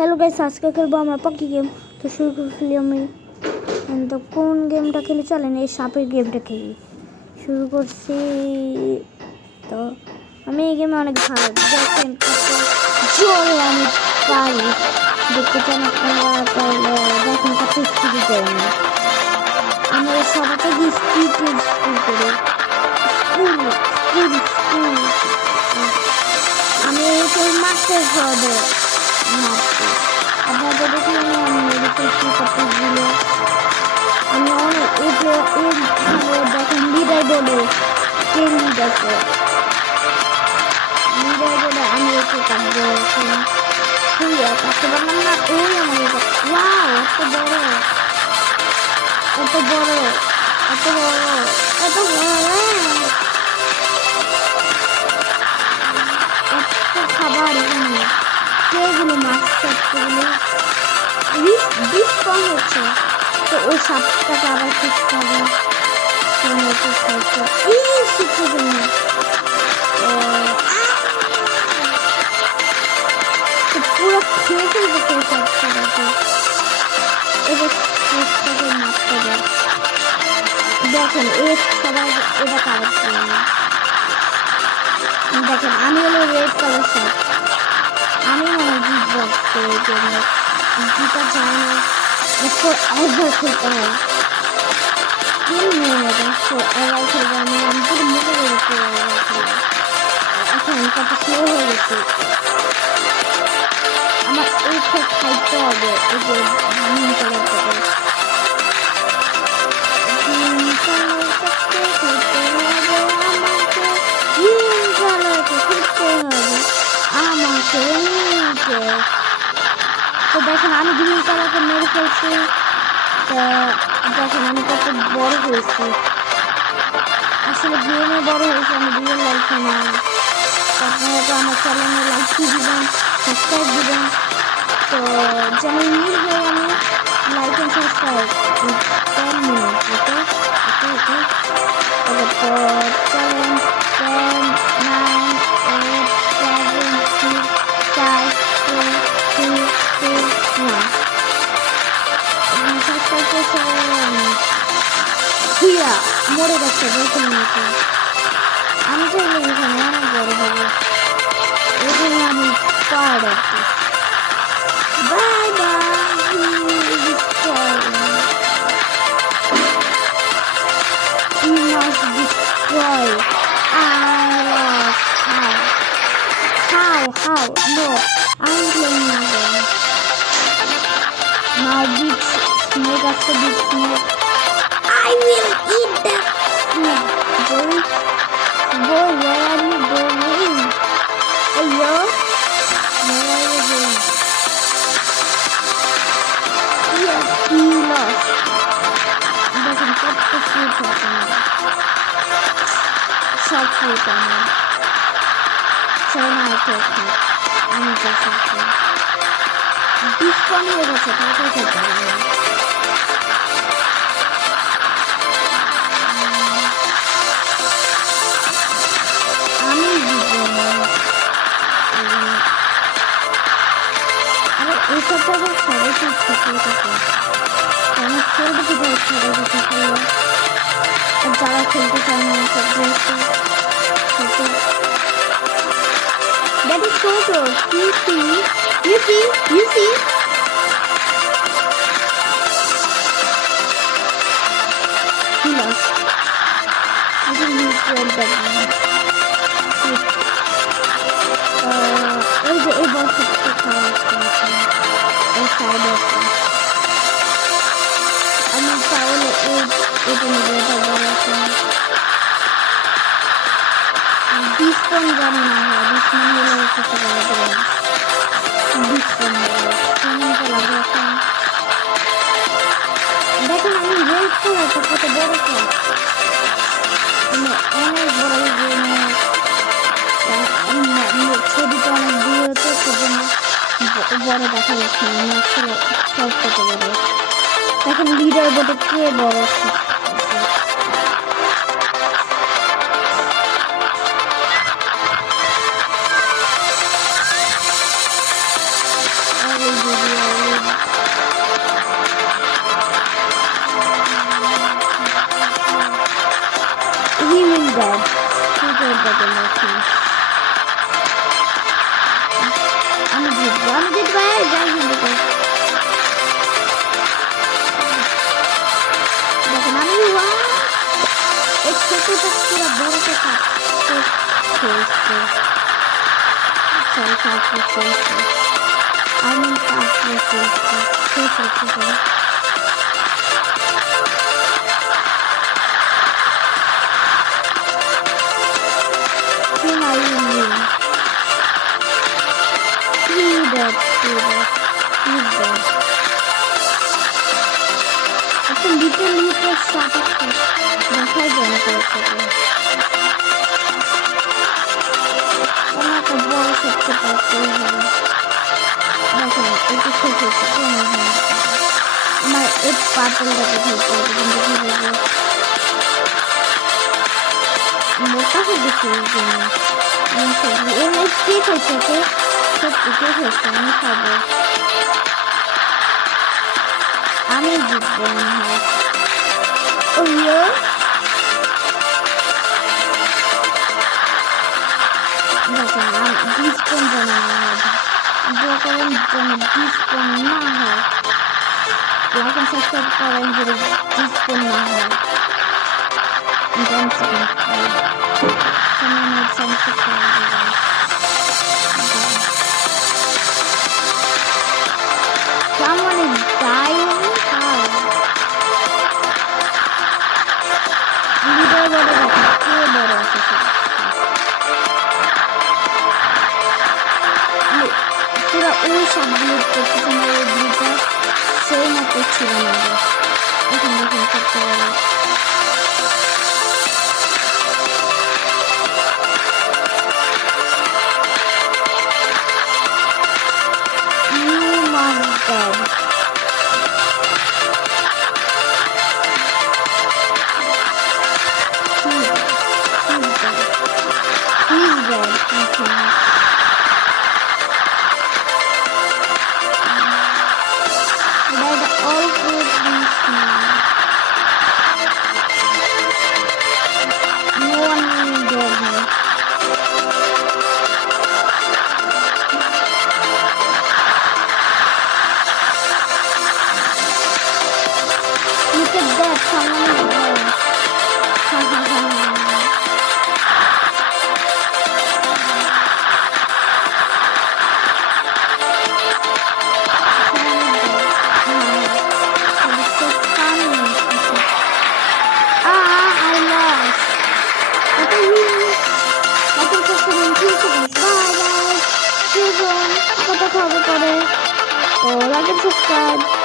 Hello guys, আজকে খেলবো আমরা পাখি গেম। তো শুরু করছি আমি। তো কোন গেমটা খেলে চলেন, এই সাপের গেমটা খেলি। শুরু করছি। তো আমি এই গেমে অনেক ভালো, দেখেন কত জোরে আমি পারি। দেখতে চান আপনারা তাহলে দেখেন কত স্পিডে যাই আমি সবাইকে গিয়ে স্পিড করি। স্কুল স্কুল স্কুল আমি কেউ মারতে হবে মারতে। আপনাদের দেখলে আমি মেরে ফেলছি কতগুলো। আমি অনেক এইভাবে দেখেন লিডার বোর্ডে কে লিড আছে। লিডার বোর্ডে আমি একে কাটবো। কাটতে পারলাম না। ওই আমার ওয়াও, এত বড় এত বড় এত বড় এত বড় এত খাবার এখানে। কেগুলো মাছ সবগুলো বিষ কম হচ্ছে। তো ওই সাপটাকে আবার খুঁজতে হবে। শিখতে জন্য পুরো খেয়ে ফেলতে সাপটাকে। এবার শেষটাকে মারতে হবে। দেখেন সবাই এটা কারেক্ট করবে। দেখেন আমি হলো রেড কালার সাপ। আমি মনে জিতবো জিতা যায় না। এভার খেলতে হয়। কিল নিয়ে নেবেন এভার খেলবে। আমি পুরো মুখে গেছি। এখন কত স্লো হয়ে গেছে। আমার এই খাইতে হবে। এই যে গ্রিন কালারটাকে আমাকে নিচে। তো দেখেন আমি গ্রিন কালারকে মেরে ফেলছি। তো দেখেন আমি কত বড় হয়েছি। আসলে গেমে বড় হয়েছে, আমি রিয়েল লাইফে না। আপনারা তো আমার চ্যানেলে লাইক দিবেন, সাবস্ক্রাইব দিবেন। তো যেমন নিউ হয়ে আমি লাইক অ্যান্ড সাবস্ক্রাইব 10 মিনিট। ওকে ওকে ওকে তারপর চলেন 10 9 8 7 6 5 4 3 2 1 সাবস্ক্রাইব করছে। হিয়া মরে গেছে দেখুন মতো। আমি চাইলে এখানে অনেক বড় হবো। এখানে আমি part of this. Bye bye. You must destroy. I lost. How? No, I'm playing again. Now big snake after big snake. I will eat that snake. Boy, where are you going? Hey yo, where are you going? Yes, he lost. Doesn't cut the fruit off me. Short fruit on me. China I take it. I'm just a fruit. This one here is a potato. আমি আরে এই সবটা সবাই খুব ছোট আমি খেলতে কীভাবে সবাই কিছু খেলবো। আর যারা খেলতে চায় না সব যেহেতু That is so close. You see? He lost. I think he's good that one. এই যে এই বছরটা খাওয়া হচ্ছে এই সাইডে আছে। আমি তাহলে এটা নেবো, এটা বড় আছে। ডিসপন জানি না হয় ডিসপন হলে কিছু করা যাবে না। ডিসপন কেমনটা লাগে এখন। দেখেন আমি রেড কালারটা কত বড় খাই। অনেক বড় ছবিটা অনেক দূর হচ্ছে, সেজন্য বড় দেখা যাচ্ছে না। আমি আসলে সব কত বড়। দেখেন লিডার বোর্ডে কে বড় আছে। হয়েছে। সরি তারপর চলছে আমি তারপর চলছে শেষ হচ্ছে sorry Whom are you mean? Three dead. He's dead. একটা লিটল শট আছে দেখাই যায় না কয়েকটাকে কোনো একটা বড় শটকে পারতেই হবে দেখো এটা শেষ হয়েছে আমার এই পার্পলটাকে ধরতে হবে কিন্তু কীভাবে মোটা হয়ে গেছে এর জন্য এর ম্যাচ ঠিক হয়েছে ওকে সত্যি ঠিক হয়েছে আমি খাবো আমি জিতবো মনে হয় ও ইয়ে দেখেন ডিসপন যেন না হয় দোকানের জন্য ডিসপন না হয় লাইক এন্ড সাবস্ক্রাইব করেন যদি ডিসপন না হয় Someone is dying. How? Leader বড় কথা কে বড় আছে পুরো ওই সব গ্লুড করতেছে না ওই গ্লুডটা সেই মতো ছিল না এখন দেখুন করতে পারে Like and subscribe.